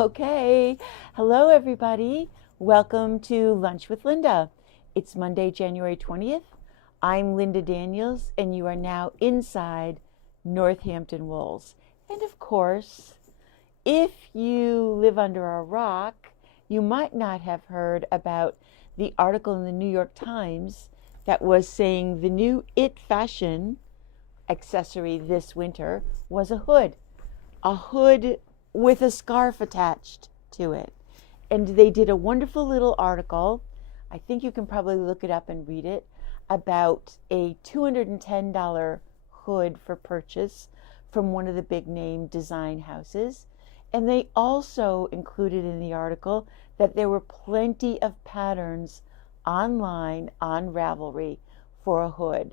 Okay. Hello, everybody. Welcome to Lunch with Linda. It's Monday, January 20th. I'm Linda Daniels, and you are now inside Northampton Wolves. And of course, if you live under a rock, you might not have heard about the article in the New York Times that was saying the new it fashion accessory this winter was a hood with a scarf attached to it. And they did a wonderful little article. I think you can probably look it up and read it about a $210 hood for purchase from one of the big name design houses. And they also included in the article that there were plenty of patterns online on Ravelry for a hood.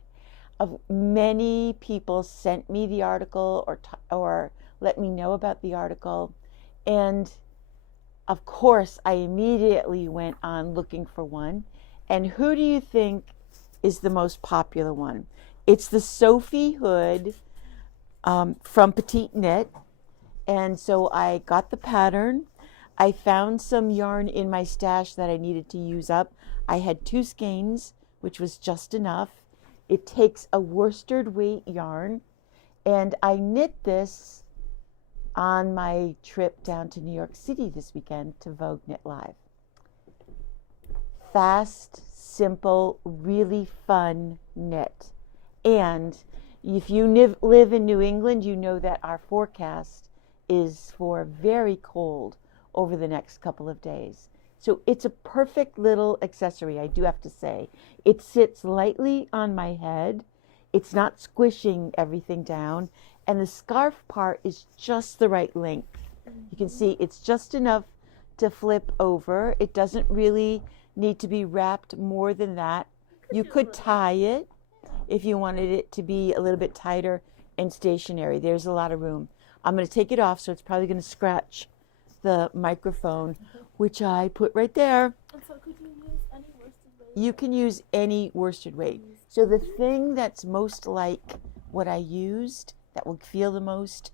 Many people sent me the article or let me know about the article. And of course, I immediately went on looking for one. And who do you think is the most popular one? It's the Sophie hood from Petite Knit. And so I got the pattern. I found some yarn in my stash that I needed to use up. I had 2 skeins, which was just enough. It takes a worsted weight yarn, and I knit this on my trip down to New York City this weekend to Vogue Knit Live. Fast, simple, really fun knit. And if you live in New England, you know that our forecast is for very cold over the next couple of days. So it's a perfect little accessory, I do have to say. It sits lightly on my head. It's not squishing everything down. And the scarf part is just the right length. You can see it's just enough to flip over. It doesn't really need to be wrapped more than that. You could tie it if you wanted it to be a little bit tighter and stationary. There's a lot of room. I'm going to take it off, so it's probably going to scratch the microphone, which I put right there. And so could you use any worsted weight? You can use any worsted weight. So the thing that's most like what I used, that will feel the most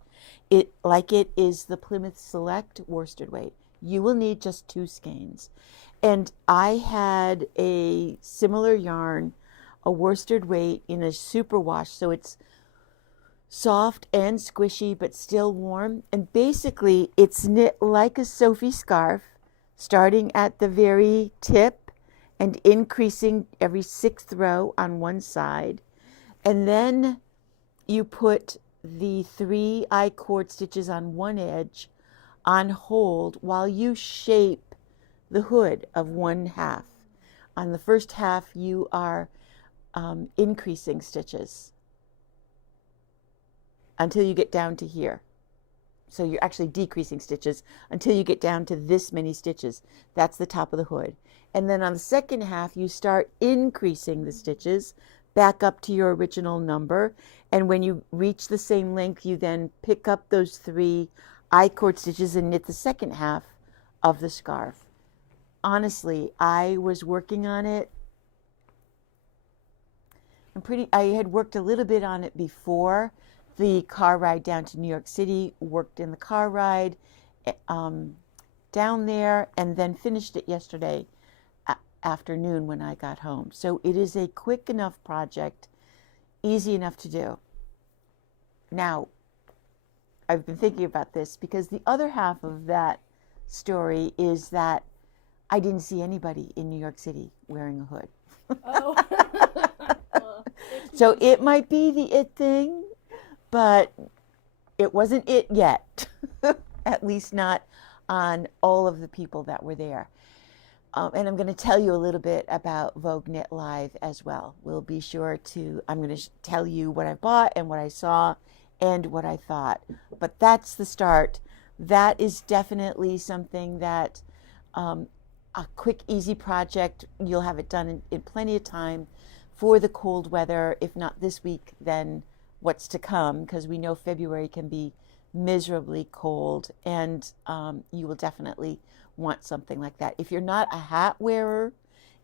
like it is the Plymouth Select worsted weight. You will need just 2 skeins. And I had a similar yarn, a worsted weight in a superwash, so it's soft and squishy but still warm. And basically it's knit like a Sophie scarf, starting at the very tip and increasing every 6th row on one side. And then you put the 3 I-cord stitches on one edge on hold while you shape the hood of one half. On the first half you are increasing stitches until you get down to here. So you're actually decreasing stitches until you get down to this many stitches. That's the top of the hood. And then on the second half, you start increasing the stitches back up to your original number. And when you reach the same length, you then pick up those 3 I-cord stitches and knit the second half of the scarf. Honestly, I was working on it. I had worked a little bit on it before the car ride down to New York City, worked in the car ride down there, and then finished it yesterday afternoon when I got home. So it is a quick enough project, easy enough to do. Now, I've been thinking about this because the other half of that story is that I didn't see anybody in New York City wearing a hood. Oh. So it might be the it thing, but it wasn't it yet, at least not on all of the people that were there. And I'm going to tell you a little bit about Vogue Knit Live as well. We'll be sure to, I'm going to tell you what I bought and what I saw and what I thought. But that's the start. That is definitely something that, a quick, easy project. You'll have it done in plenty of time for the cold weather. If not this week, then what's to come, because we know February can be miserably cold, and you will definitely want something like that. If you're not a hat wearer,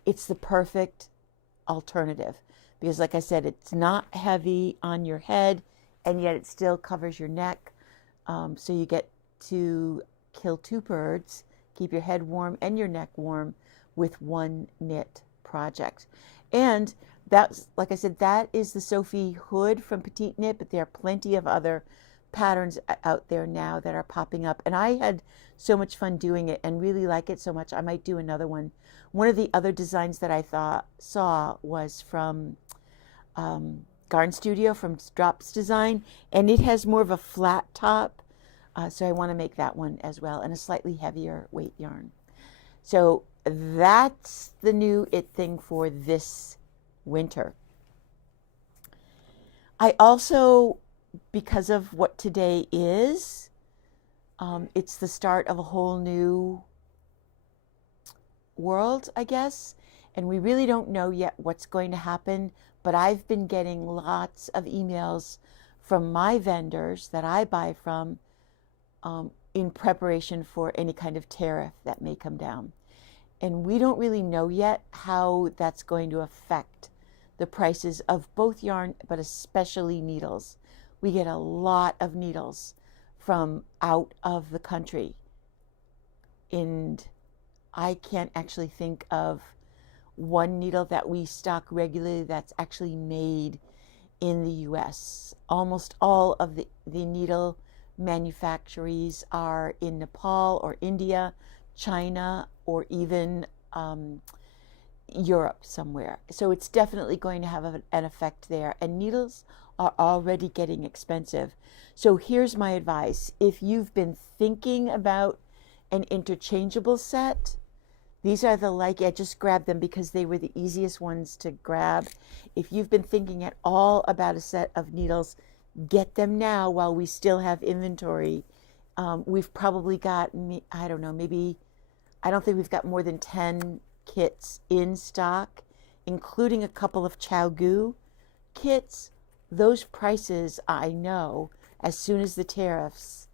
it's the perfect alternative because, like I said, it's not heavy on your head and yet it still covers your neck, so you get to kill two birds, keep your head warm and your neck warm with one knit project. And that's, like I said, that is the Sophie hood from Petite Knit, but there are plenty of other patterns out there now that are popping up. And I had so much fun doing it and really like it so much, I might do another one. One of the other designs that I saw was from Garn Studio, from Drops Design, and it has more of a flat top. So I want to make that one as well, and a slightly heavier weight yarn. So that's the new it thing for this winter. I also, because of what today is, it's the start of a whole new world, I guess, and we really don't know yet what's going to happen, but I've been getting lots of emails from my vendors that I buy from in preparation for any kind of tariff that may come down. And we don't really know yet how that's going to affect the prices of both yarn, but especially needles. We get a lot of needles from out of the country. And I can't actually think of one needle that we stock regularly that's actually made in the US. Almost all of the needle manufactories are in Nepal or India, China, or even Europe somewhere. So it's definitely going to have an effect there. And needles are already getting expensive. So here's my advice. If you've been thinking about an interchangeable set, these are the I just grabbed them because they were the easiest ones to grab. If you've been thinking at all about a set of needles, get them now while we still have inventory. We've probably got, I don't know, maybe, I don't think we've got more than 10 kits in stock, including a couple of Chow kits. Those prices, I know, as soon as the tariffs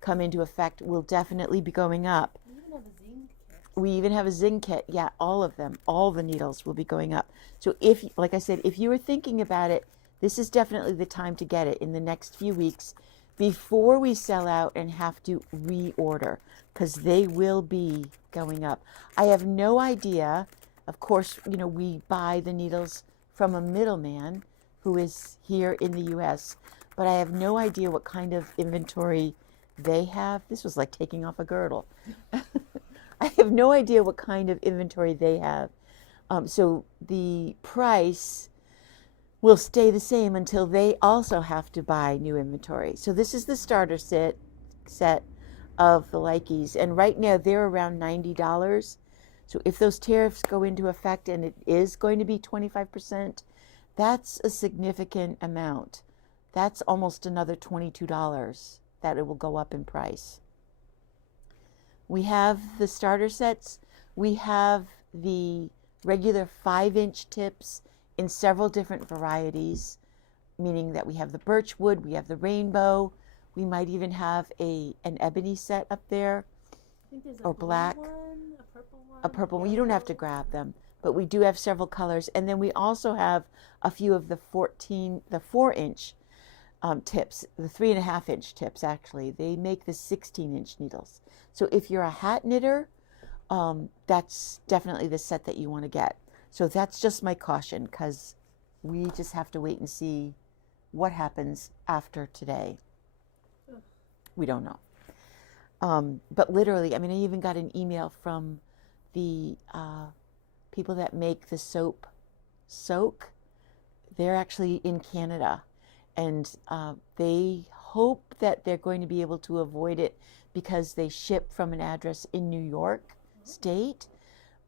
come into effect, will definitely be going up. We even have a zing kit. Yeah, all of them, all the needles will be going up. So if, like I said, if you were thinking about it, this is definitely the time to get it in the next few weeks before we sell out and have to reorder, because they will be going up. I have no idea. Of course, you know, we buy the needles from a middleman who is here in the US, but I have no idea what kind of inventory they have. This was like taking off a girdle. I have no idea what kind of inventory they have. So the price will stay the same until they also have to buy new inventory. So this is the starter set of the Likes, and right now they're around $90. So if those tariffs go into effect and it is going to be 25%, that's a significant amount. That's almost another $22 that it will go up in price. We have the starter sets. We have the regular 5-inch tips in several different varieties, meaning that we have the birchwood, we have the rainbow, we might even have an ebony set up there, or black, a purple one. You don't have to grab them, but we do have several colors. And then we also have a few of the 4-inch tips, the 3.5-inch tips actually. They make the 16-inch needles. So if you're a hat knitter, that's definitely the set that you want to get. So that's just my caution, because we just have to wait and see what happens after today. We don't know. But literally, I mean, I even got an email from the people that make the soap Soak. They're actually in Canada, and they hope that they're going to be able to avoid it because they ship from an address in New York State.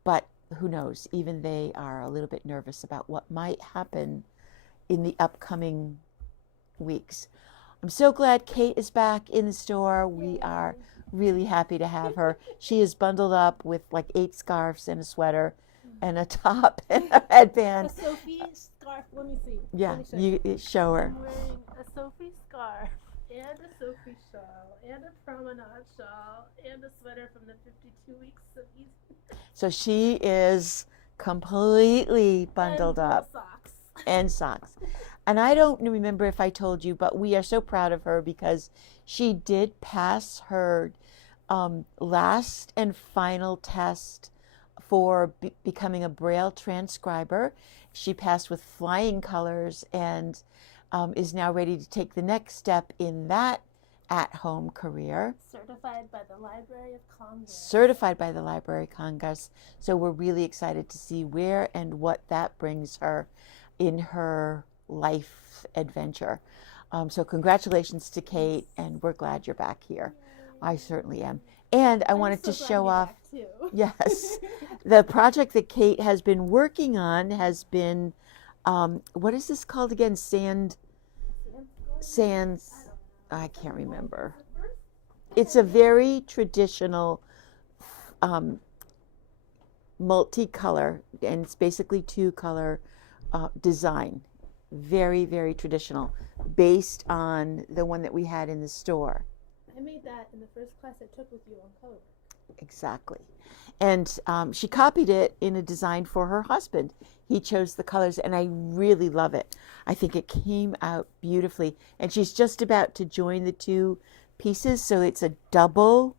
But who knows? Even they are a little bit nervous about what might happen in the upcoming weeks. I'm so glad Kate is back in the store. We are really happy to have her. She is bundled up with like 8 scarves and a sweater and a top and a headband. A Sophie scarf. Let me see. Yeah, Let me you show her. I'm wearing a Sophie scarf and a Sophie shawl and a promenade shawl and a sweater from the 52 weeks of East. So she is completely bundled and up. Socks. And socks. And I don't remember if I told you, but we are so proud of her because she did pass her last and final test for becoming a Braille transcriber. She passed with flying colors and is now ready to take the next step in that at-home career. Certified by the Library of Congress. Certified by the Library of Congress. So we're really excited to see where and what that brings her in her life adventure. So congratulations to Kate, and we're glad you're back here. Yay. I certainly am. And I wanted to show off, yes, the project that Kate has been working on has been, what is this called again? Sands, I can't remember. It's a very traditional multicolor, and it's basically two-color design. Very, very traditional, based on the one that we had in the store. I made that in the first class I took with you on color. Exactly. And she copied it in a design for her husband. He chose the colors, and I really love it. I think it came out beautifully. And she's just about to join the two pieces, so it's a double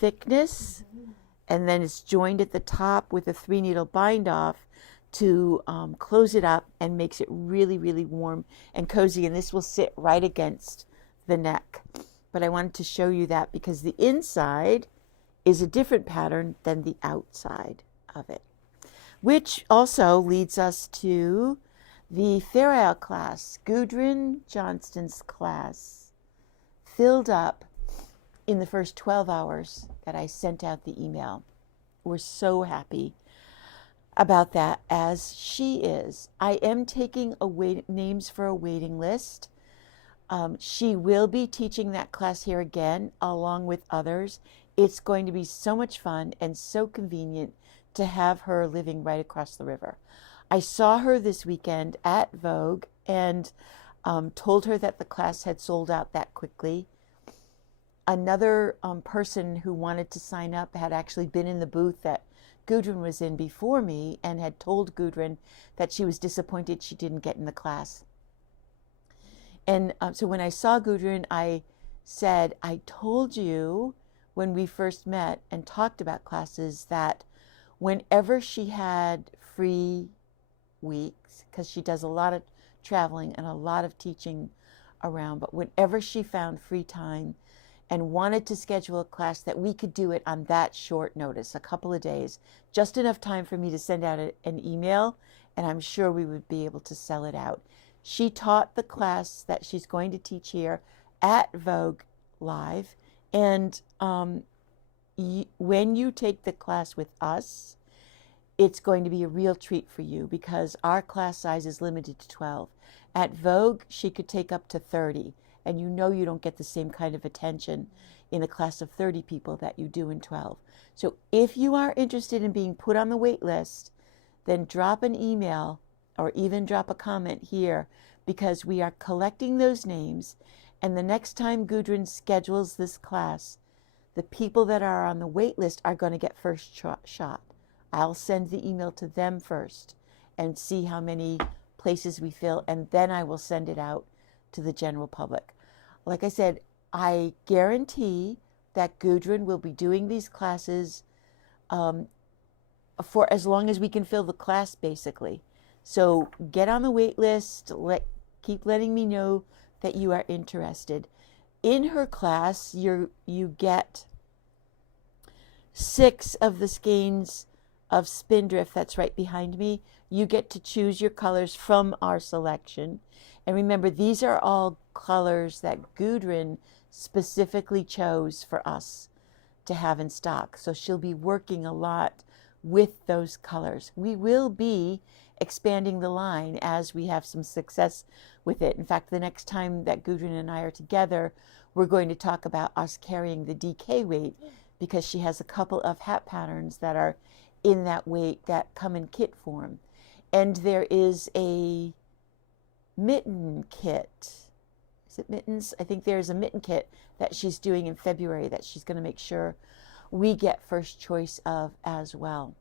thickness, and then it's joined at the top with a 3-needle bind-off to close it up and makes it really, really warm and cozy. And this will sit right against the neck. But I wanted to show you that because the inside is a different pattern than the outside of it. Which also leads us to the Fair Isle class. Gudrun Johnston's class filled up in the first 12 hours that I sent out the email. We're so happy about that, as she is. I am taking names for a waiting list. She will be teaching that class here again, along with others. It's going to be so much fun and so convenient to have her living right across the river. I saw her this weekend at Vogue and told her that the class had sold out that quickly. Another person who wanted to sign up had actually been in the booth that Gudrun was in before me and had told Gudrun that she was disappointed she didn't get in the class. And so when I saw Gudrun, I said, I told you when we first met and talked about classes that whenever she had free weeks, because she does a lot of traveling and a lot of teaching around, but whenever she found free time and wanted to schedule a class, that we could do it on that short notice, a couple of days, just enough time for me to send out an email, and I'm sure we would be able to sell it out. She taught the class that she's going to teach here at Vogue Live, and when you take the class with us, it's going to be a real treat for you because our class size is limited to 12. At Vogue, she could take up to 30. And you know you don't get the same kind of attention in a class of 30 people that you do in 12. So if you are interested in being put on the wait list, then drop an email or even drop a comment here, because we are collecting those names. And the next time Gudrun schedules this class, the people that are on the wait list are going to get first shot. I'll send the email to them first and see how many places we fill, and then I will send it out to the general public. Like I said, I guarantee that Gudrun will be doing these classes for as long as we can fill the class, basically. So get on the wait list, keep letting me know that you are interested. In her class, you get 6 of the skeins of Spindrift that's right behind me. You get to choose your colors from our selection. And remember, these are all colors that Gudrun specifically chose for us to have in stock. So she'll be working a lot with those colors. We will be expanding the line as we have some success with it. In fact, the next time that Gudrun and I are together, we're going to talk about us carrying the DK weight, because she has a couple of hat patterns that are in that weight that come in kit form. And there is a mitten kit. Is it mittens? I think there's a mitten kit that she's doing in February that she's going to make sure we get first choice of as well.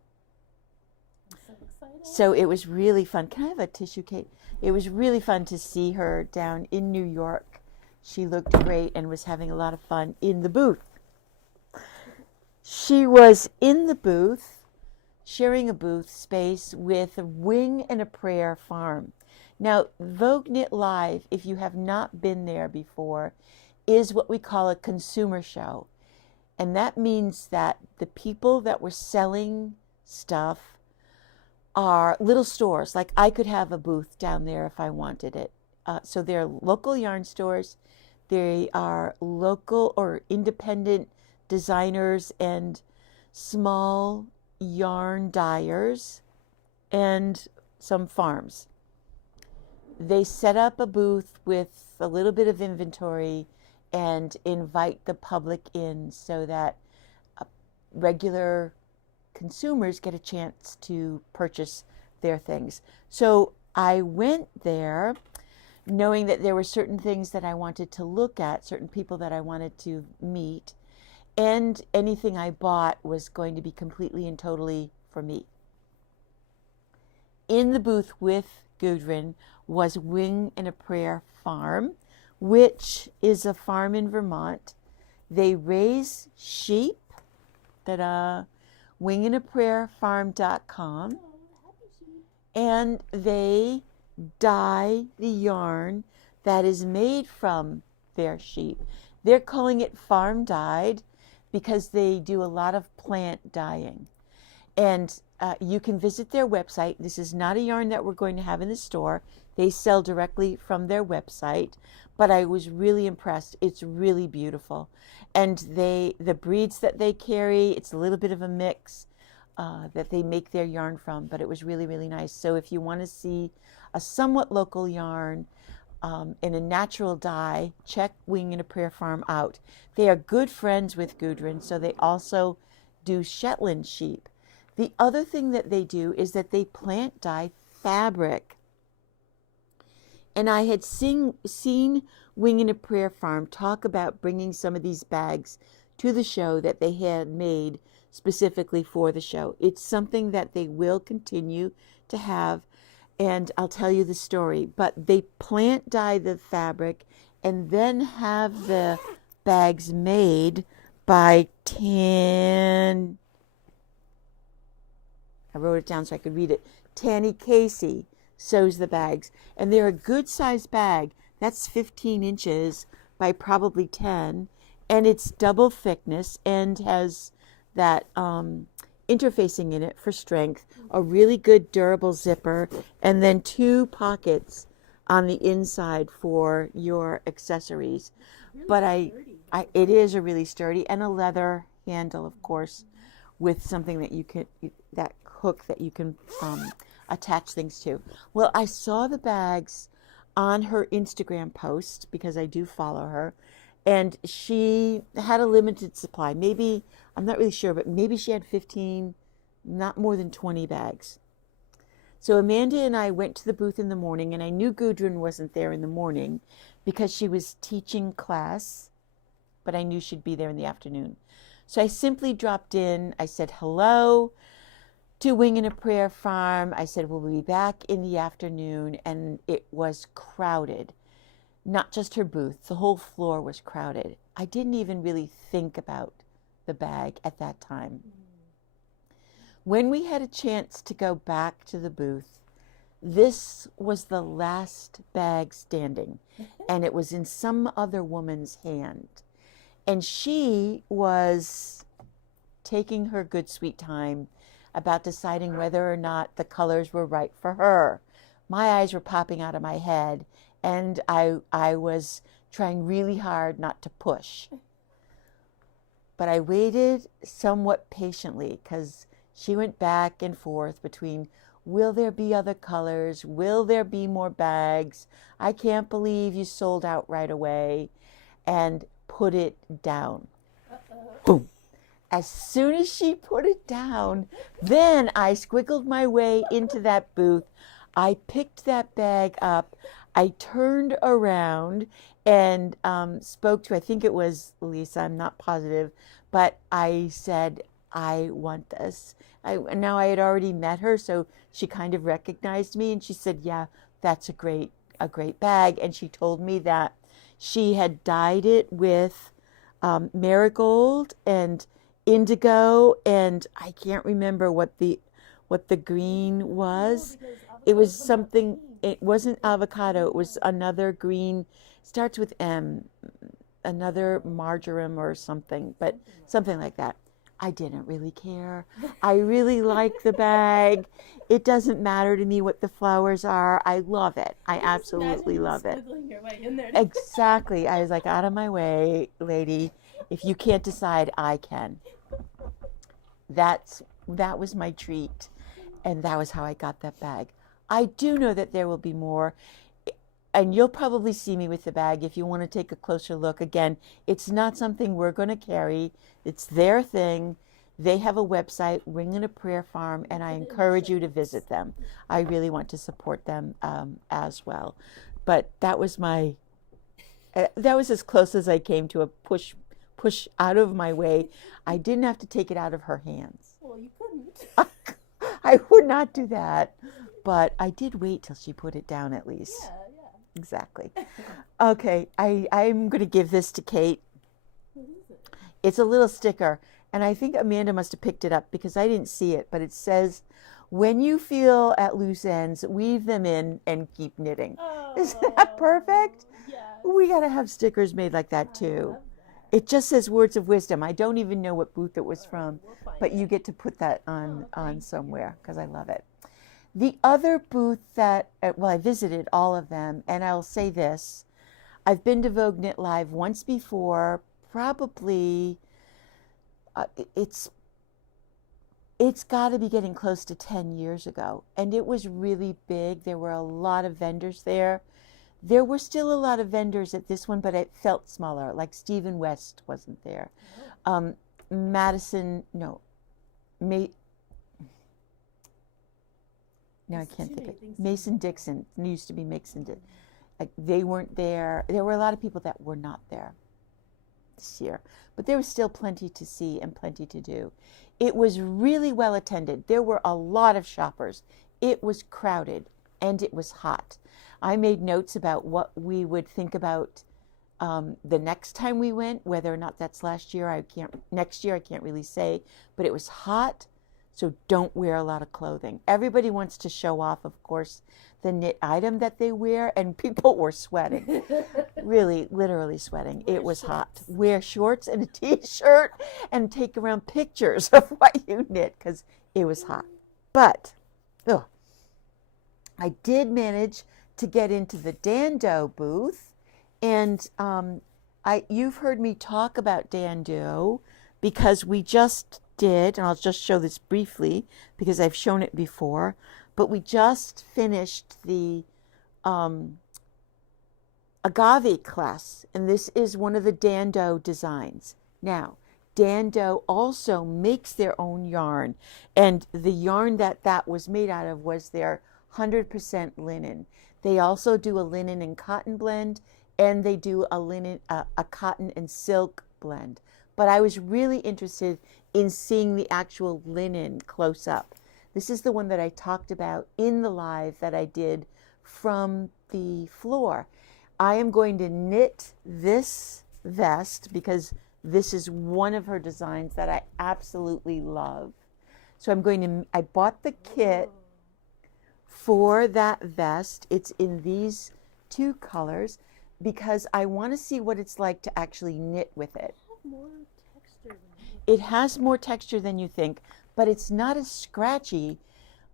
I'm so excited. So it was really fun. Can I have a tissue, Kate? It was really fun to see her down in New York. She looked great and was having a lot of fun in the booth. she was in the booth, sharing a booth space with a Wing and a Prayer Farm. Now, Vogue Knit Live, if you have not been there before, is what we call a consumer show. And that means that the people that were selling stuff are little stores. Like I could have a booth down there if I wanted it. So they're local yarn stores. They are local or independent designers and small yarn dyers and some farms. They set up a booth with a little bit of inventory and invite the public in so that regular consumers get a chance to purchase their things. So I went there knowing that there were certain things that I wanted to look at, certain people that I wanted to meet, and anything I bought was going to be completely and totally for me. In the booth with Gudrun was Wing and a Prayer Farm, which is a farm in Vermont. They raise sheep. Ta-da! wingandaprayerfarm.com, and they dye the yarn that is made from their sheep. They're calling it farm dyed because they do a lot of plant dyeing. And you can visit their website. This is not a yarn that we're going to have in the store. They sell directly from their website, but I was really impressed. It's really beautiful. And the breeds that they carry, it's a little bit of a mix that they make their yarn from, but it was really, really nice. So if you want to see a somewhat local yarn in a natural dye, check Wing and a Prayer Farm out. They are good friends with Gudrun, so they also do Shetland sheep. The other thing that they do is that they plant dye fabric. And I had seen Wing and a Prayer Farm talk about bringing some of these bags to the show that they had made specifically for the show. It's something that they will continue to have, and I'll tell you the story. But they plant dye the fabric and then have the bags made by I wrote it down so I could read it. Tanny Casey sews the bags, and they're a good sized bag. That's 15 inches by probably 10, and it's double thickness and has that interfacing in it for strength, a really good durable zipper, and then 2 pockets on the inside for your accessories. Really But it is a really sturdy, and a leather handle, of course, with something that that hook that you can attach things to. Well, I saw the bags on her Instagram post because I do follow her, and she had a limited supply. Maybe, I'm not really sure, but maybe she had 15, not more than 20 bags. So Amanda and I went to the booth in the morning, and I knew Gudrun wasn't there in the morning because she was teaching class, but I knew she'd be there in the afternoon. So I simply dropped in. I said hello to Wing and a Prayer Farm. I said, we'll be back in the afternoon, and it was crowded. Not just her booth, the whole floor was crowded. I didn't even really think about the bag at that time. When we had a chance to go back to the booth, this was the last bag standing, and it was in some other woman's hand. And she was taking her good sweet time about deciding whether or not the colors were right for her. My eyes were popping out of my head, and I was trying really hard not to push. But I waited somewhat patiently because she went back and forth between, will there be other colors? Will there be more bags? I can't believe you sold out right away. And put it down. Boom. As soon as she put it down, then I squiggled my way into that booth. I picked that bag up. I turned around and spoke to, I think it was Lisa, I'm not positive, but I said, I want this. Now I had already met her, so she kind of recognized me, and she said, yeah, that's a great bag. And she told me that she had dyed it with marigold, and indigo, and I can't remember what the green was. because It was avocados come out something, green. it wasn't avocado, it was another green, starts with M, another marjoram or something, but something like that. I didn't really care. I really like the bag. It doesn't matter to me what the flowers are. I love it. I absolutely love it. Squiggling your way in there. Exactly. I was like, out of my way, lady. If you can't decide, I can. That was my treat, and that was how I got that bag. I do know that there will be more, and you'll probably see me with the bag if you want to take a closer look. Again, it's not something we're going to carry. It's their thing. They have a website, Ring and a Prayer Farm, and I encourage you to visit them. I really want to support them as well. But that was that was as close as I came to a push out of my way. I didn't have to take it out of her hands. Well, you couldn't. I would not do that, but I did wait till she put it down at least. Yeah. Exactly. Okay, I'm going to give this to Kate. What is it? It's a little sticker, and I think Amanda must have picked it up because I didn't see it, but it says, "When you feel at loose ends, weave them in and keep knitting." Is that perfect? Yes. We got to have stickers made like that I too. love that. It just says words of wisdom. I don't even know what booth it was from, We'll find but it. you get to put that on thank somewhere because I love it. The other booth that, well, I visited all of them, and I'll say this. I've been to Vogue Knit Live once before, probably, it's got to be getting close to 10 years ago, and it was really big. There were a lot of vendors there. There were still a lot of vendors at this one, but it felt smaller, like Stephen West wasn't there. Madison, no, now I can't think of it. Mason Dixon, it used to be Mason Dixon. They weren't there. There were a lot of people that were not there this year, but there was still plenty to see and plenty to do. It was really well attended. There were a lot of shoppers. It was crowded and it was hot. I made notes about what we would think about the next time we went, whether or not that's next year, I can't really say, but it was hot. So don't wear a lot of clothing. Everybody wants to show off, of course, the knit item that they wear, and people were sweating. Really, literally sweating. It was hot. Wear shorts and a t-shirt and take around pictures of what you knit because it was hot. But I did manage to get into the Dando booth, and you've heard me talk about Dando because we just did, and I'll just show this briefly because I've shown it before, but we just finished the agave class, and this is one of the Dando designs. Now, Dando also makes their own yarn, and the yarn that was made out of was their 100% linen. They also do a linen and cotton blend, and they do a cotton and silk blend. But I was really interested in seeing the actual linen close up. This is the one that I talked about in the live that I did from the floor. I am going to knit this vest because this is one of her designs that I absolutely love. So I bought the kit for that vest. It's in these two colors because I want to see what it's like to actually knit with it. It has more texture than you think, but it's not as scratchy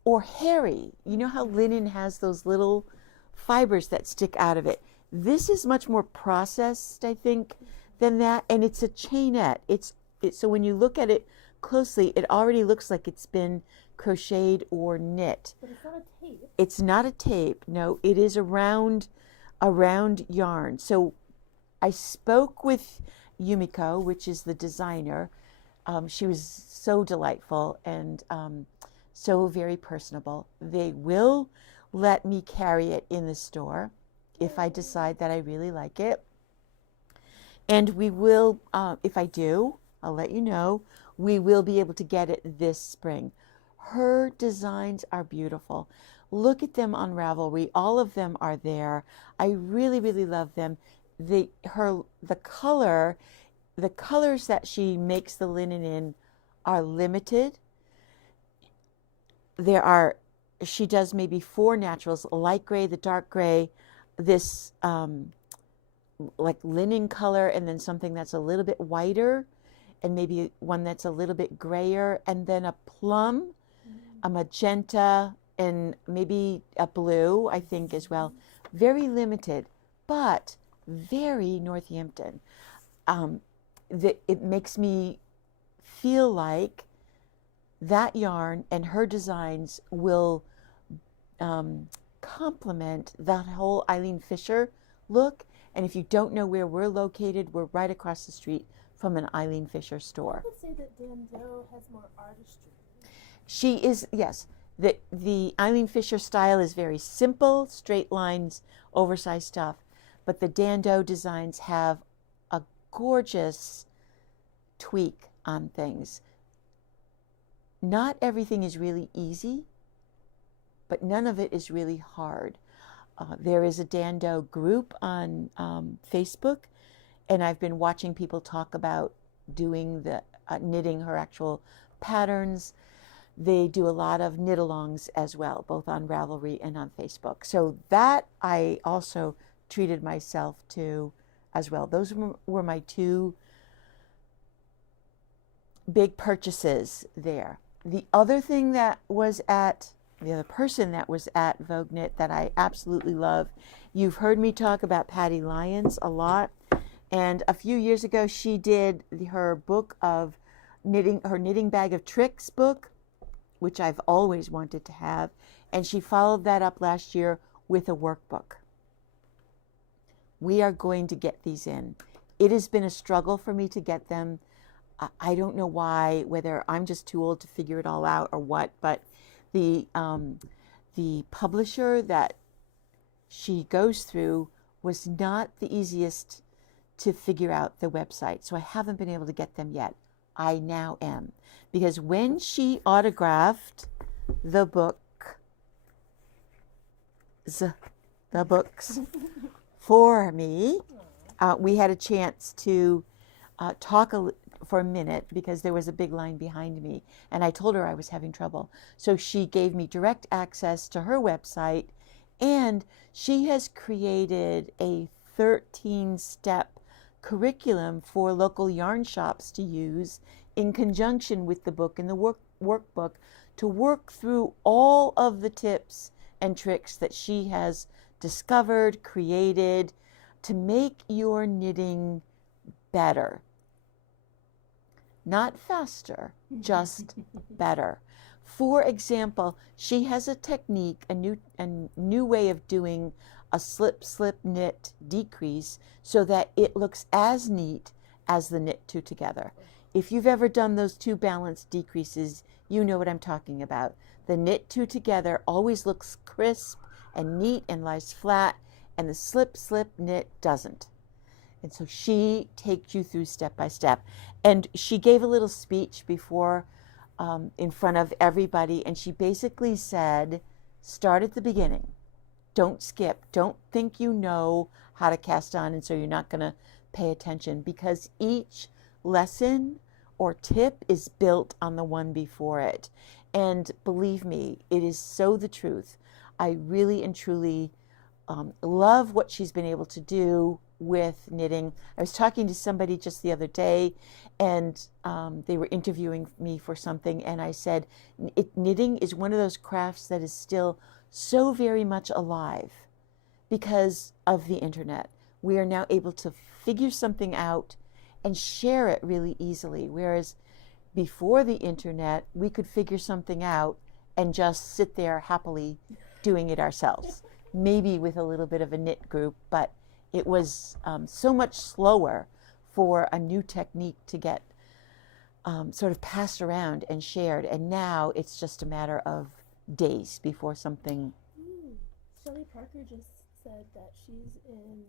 or hairy. You know how linen has those little fibers that stick out of it? This is much more processed, I think, than that, and it's a chainette. So when you look at it closely, it already looks like it's been crocheted or knit. But it's not a tape. It's not a tape. No, it is a round yarn. So I spoke with Yumiko, which is the designer. She was so delightful and so very personable. They will let me carry it in the store if I decide that I really like it. And we will, if I do, I'll let you know, we will be able to get it this spring. Her designs are beautiful. Look at them on Ravelry. All of them are there. I really, really love them. The colors that she makes the linen in are limited. She does maybe 4 naturals: a light gray, the dark gray, this like linen color, and then something that's a little bit whiter, and maybe one that's a little bit grayer, and then a plum, a magenta, and maybe a blue, I think, as well. Very limited, but very Northampton. It makes me feel like that yarn and her designs will complement that whole Eileen Fisher look. And if you don't know where we're located, we're right across the street from an Eileen Fisher store. I would say that Dando has more artistry. She is, yes. The Eileen Fisher style is very simple, straight lines, oversized stuff. But the Dando designs have a gorgeous tweak on things. Not everything is really easy, but none of it is really hard. There is a Dando group on Facebook, and I've been watching people talk about doing the knitting her actual patterns. They do a lot of knit-alongs as well, both on Ravelry and on Facebook. So that I also treated myself to as well. Those were my 2 big purchases there. The other thing that was the other person that was at Vogue Knit that I absolutely love, you've heard me talk about Patty Lyons a lot. And a few years ago, she did her book of knitting, her Knitting Bag of Tricks book, which I've always wanted to have. And she followed that up last year with a workbook. We are going to get these in. It has been a struggle for me to get them. I don't know why, whether I'm just too old to figure it all out or what, but the publisher that she goes through was not the easiest to figure out the website. So I haven't been able to get them yet. I now am. Because when she autographed the books for me, we had a chance to talk for a minute because there was a big line behind me, and I told her I was having trouble. So she gave me direct access to her website, and she has created a 13-step curriculum for local yarn shops to use in conjunction with the book and the workbook to work through all of the tips and tricks that she has discovered, created to make your knitting better. Not faster, just better. For example, she has a technique, a new way of doing a slip, slip, knit decrease so that it looks as neat as the knit 2 together. If you've ever done those 2 balanced decreases, you know what I'm talking about. The knit 2 together always looks crisp and neat and lies flat, and the slip, slip, knit doesn't. And so she takes you through step by step. And she gave a little speech before in front of everybody, and she basically said, start at the beginning. Don't skip. Don't think you know how to cast on, and so you're not going to pay attention, because each lesson or tip is built on the one before it. And believe me, it is so the truth. I really and truly love what she's been able to do with knitting. I was talking to somebody just the other day, and they were interviewing me for something, and I said, knitting is one of those crafts that is still so very much alive because of the internet. We are now able to figure something out and share it really easily, whereas before the internet, we could figure something out and just sit there happily doing it ourselves, maybe with a little bit of a knit group, but it was so much slower for a new technique to get sort of passed around and shared. And now it's just a matter of days before something. Shelley Parker just said that she's in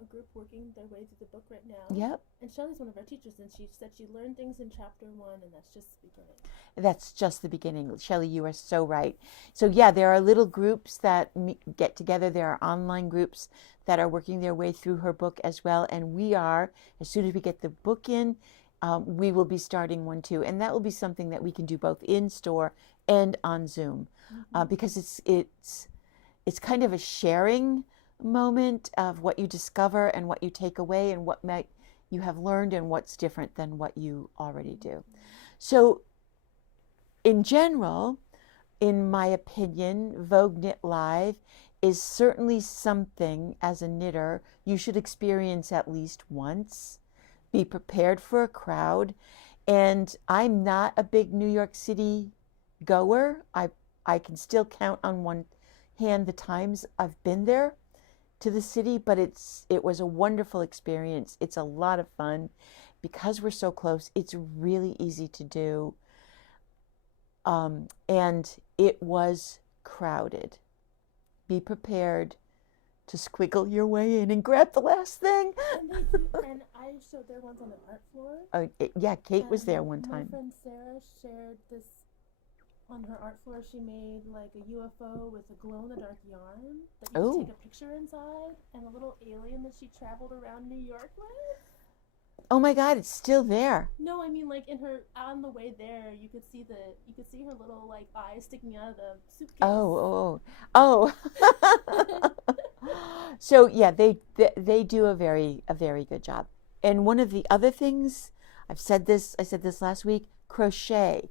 a group working their way through the book right now. Yep. And Shelley's one of our teachers, and she said she learned things in chapter 1, and that's just the beginning. That's just the beginning. Shelley, you are so right. So yeah, there are little groups that get together. There are online groups that are working their way through her book as well. And we are, as soon as we get the book in we will be starting one too, and that will be something that we can do both in store and on Zoom, because it's kind of a sharing moment of what you discover and what you take away and what might you have learned and what's different than what you already do. So in general, in my opinion, Vogue Knit Live is certainly something as a knitter you should experience at least once. Be prepared for a crowd. And I'm not a big New York City goer. I can still count on one hand the times I've been there to the city, but it was a wonderful experience. It's a lot of fun. Because we're so close, it's really easy to do. And it was crowded. Be prepared to squiggle your way in and grab the last thing. And I showed their ones on the art floor. Oh, yeah, Kate was there one time. My friend Sarah shared this on her art floor. She made like a UFO with a glow-in-the-dark yarn that you could take a picture inside, and a little alien that she traveled around New York with. Oh my God, it's still there. No, I mean like in her on the way there, you could see her little like eyes sticking out of the suitcase. Oh. So yeah, they do a very good job. And one of the other things, I said this last week, crochet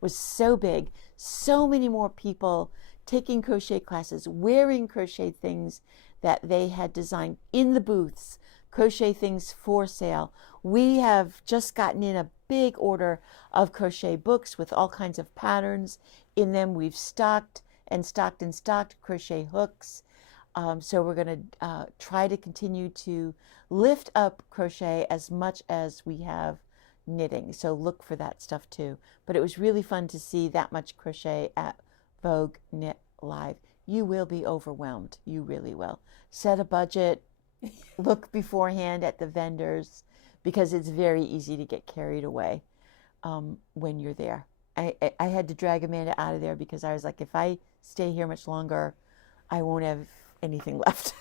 was so big. So many more people taking crochet classes, wearing crochet things that they had designed in the booths. Crochet things for sale. We have just gotten in a big order of crochet books with all kinds of patterns in them. We've stocked crochet hooks. So we're going to try to continue to lift up crochet as much as we have knitting. So look for that stuff too. But it was really fun to see that much crochet at Vogue Knit Live. You will be overwhelmed. You really will. Set a budget. Look beforehand at the vendors, because it's very easy to get carried away when you're there. I had to drag Amanda out of there because I was like, if I stay here much longer, I won't have anything left.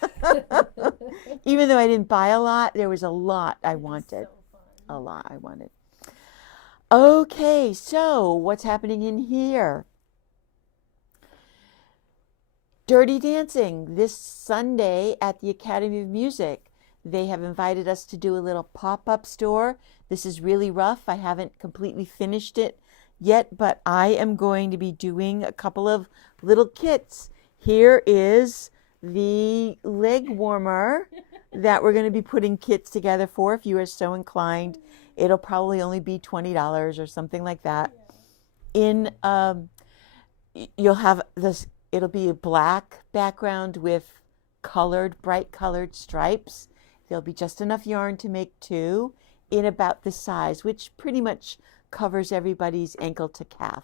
Even though I didn't buy a lot, there was a lot I wanted. A lot I wanted. Okay, so what's happening in here? Dirty Dancing this Sunday at the Academy of Music. They have invited us to do a little pop-up store. This is really rough. I haven't completely finished it yet, but I am going to be doing a couple of little kits. Here is the leg warmer that we're going to be putting kits together for. If you are so inclined, it'll probably only be $20 or something like that. In you'll have this. It'll be a black background with bright colored stripes. There'll be just enough yarn to make two in about this size, which pretty much covers everybody's ankle to calf.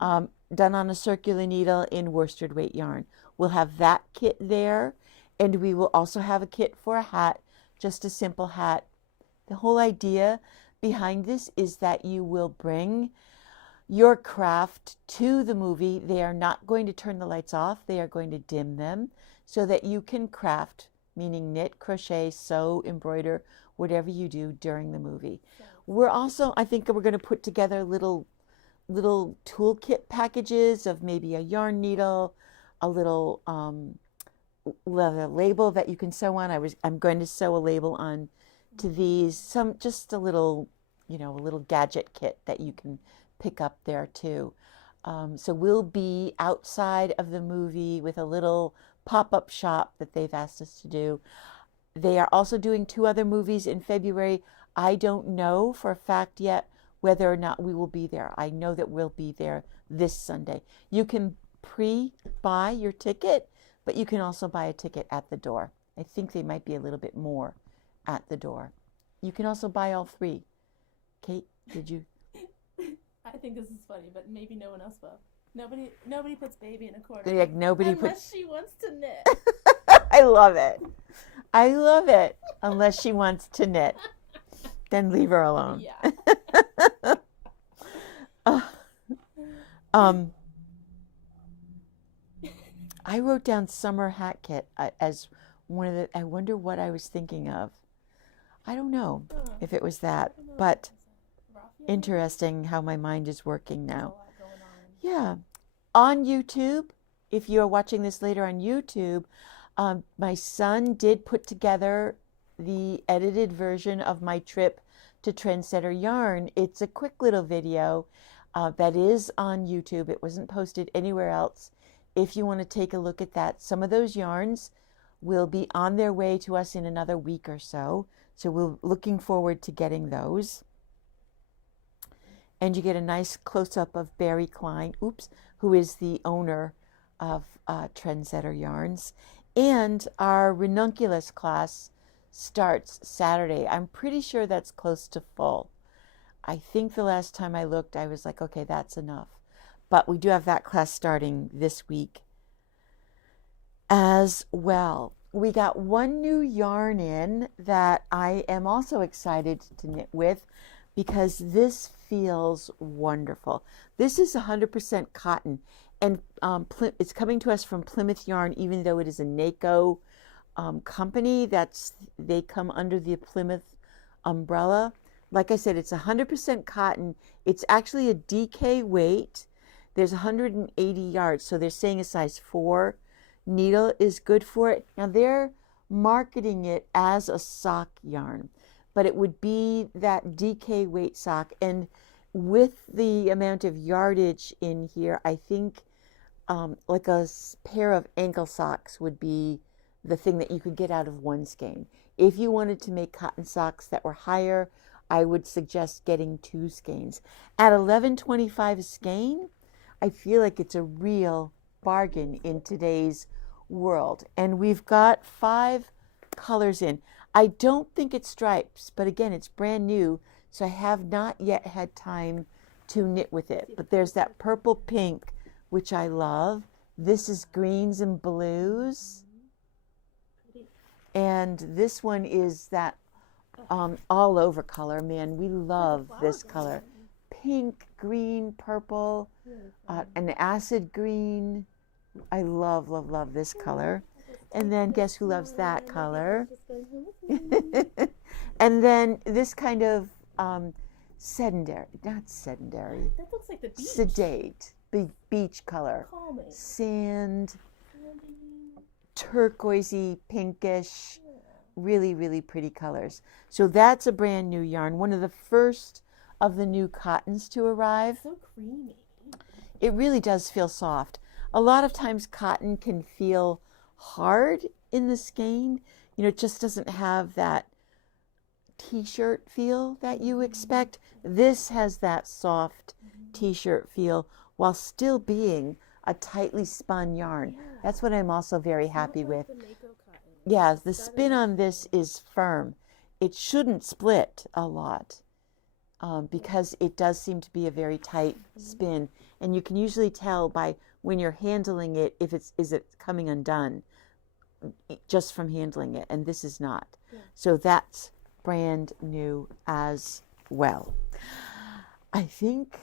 Done on a circular needle in worsted weight yarn. We'll have that kit there, and we will also have a kit for a hat, just a simple hat. The whole idea behind this is that you will bring your craft to the movie. They are not going to turn the lights off. They are going to dim them so that you can craft, meaning knit, crochet, sew, embroider, whatever you do during the movie. We're also, I think we're going to put together little toolkit packages of maybe a yarn needle, a little label that you can sew on. I'm going to sew a label on to these. Just a little gadget kit that you can pick up there too. So we'll be outside of the movie with a little pop-up shop that they've asked us to do. They are also doing 2 other movies in February. I don't know for a fact yet whether or not we will be there. I know that we'll be there this Sunday. You can pre-buy your ticket, but you can also buy a ticket at the door. I think they might be a little bit more at the door. You can also buy all 3. Kate, did you? I think this is funny, but maybe no one else will. Nobody puts baby in a corner. Like unless she wants to knit. I love it. Unless she wants to knit, then leave her alone. Yeah. I wrote down summer hat kit as one of the. I wonder what I was thinking of. I don't know. if it was that. But interesting how my mind is working now. Yeah. On YouTube, if you're watching this later on YouTube, my son did put together the edited version of my trip to Trendsetter Yarn. It's a quick little video that is on YouTube. It wasn't posted anywhere else. If you want to take a look at that, some of those yarns will be on their way to us in another week or so. So we're looking forward to getting those. And you get a nice close-up of Barry Klein, who is the owner of Trendsetter Yarns. And our ranunculus class starts Saturday. I'm pretty sure that's close to full. I think the last time I looked, I was like, okay, that's enough. But we do have that class starting this week as well. We got one new yarn in that I am also excited to knit with because this feels wonderful. This is 100% cotton, and it's coming to us from Plymouth Yarn, even though it is a NACO company. They come under the Plymouth umbrella. Like I said, it's 100% cotton. It's actually a DK weight. There's 180 yards, so they're saying a size 4 needle is good for it. Now they're marketing it as a sock yarn, but it would be that DK weight sock. And with the amount of yardage in here, I think like a pair of ankle socks would be the thing that you could get out of one skein. If you wanted to make cotton socks that were higher, I would suggest getting 2 skeins. At $11.25 a skein, I feel like it's a real bargain in today's world. And we've got 5 colors in. I don't think it's stripes, but again, it's brand new, so I have not yet had time to knit with it. But there's that purple pink, which I love. This is greens and blues. And this one is that all over color. Man, we love this color. Pink, green, purple, an acid green. I love, love, love this color. And then guess who loves that color? And then this kind of sedentary, not sedentary. That looks like the beach. Sedate, beach color. Calming. Sand, turquoisey, pinkish, really, really pretty colors. So that's a brand new yarn. One of the first of the new cottons to arrive. So creamy. It really does feel soft. A lot of times cotton can feel hard in the skein. You know, it just doesn't have that t-shirt feel that you expect. This has that soft t-shirt feel while still being a tightly spun yarn. Yeah. That's what I'm also very happy with. The NACO cotton. Yeah, the spin on this is firm. It shouldn't split a lot because it does seem to be a very tight spin. And you can usually tell by when you're handling it if is it coming undone just from handling it. And this is not. Yeah. So that's brand new as well. I think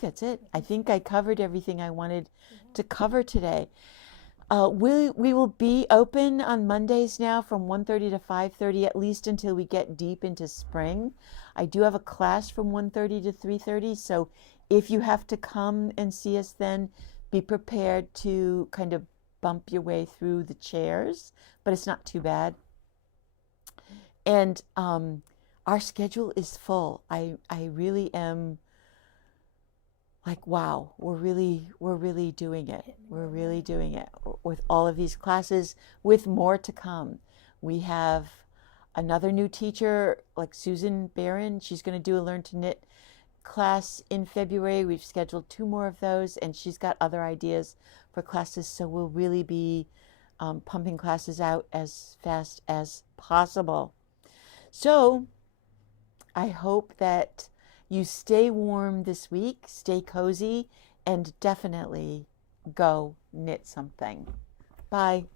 that's it. I think I covered everything I wanted to cover today. We will be open on Mondays now from 1:30 to 5:30, at least until we get deep into spring. I do have a class from 1:30 to 3:30, so if you have to come and see us then, be prepared to kind of bump your way through the chairs, but it's not too bad. And our schedule is full. I really am like, wow, we're really doing it. We're really doing it with all of these classes, with more to come. We have another new teacher, like Susan Barron. She's going to do a Learn to Knit class in February. We've scheduled 2 more of those, and she's got other ideas for classes. So we'll really be pumping classes out as fast as possible. So I hope that you stay warm this week, stay cozy, and definitely go knit something. Bye.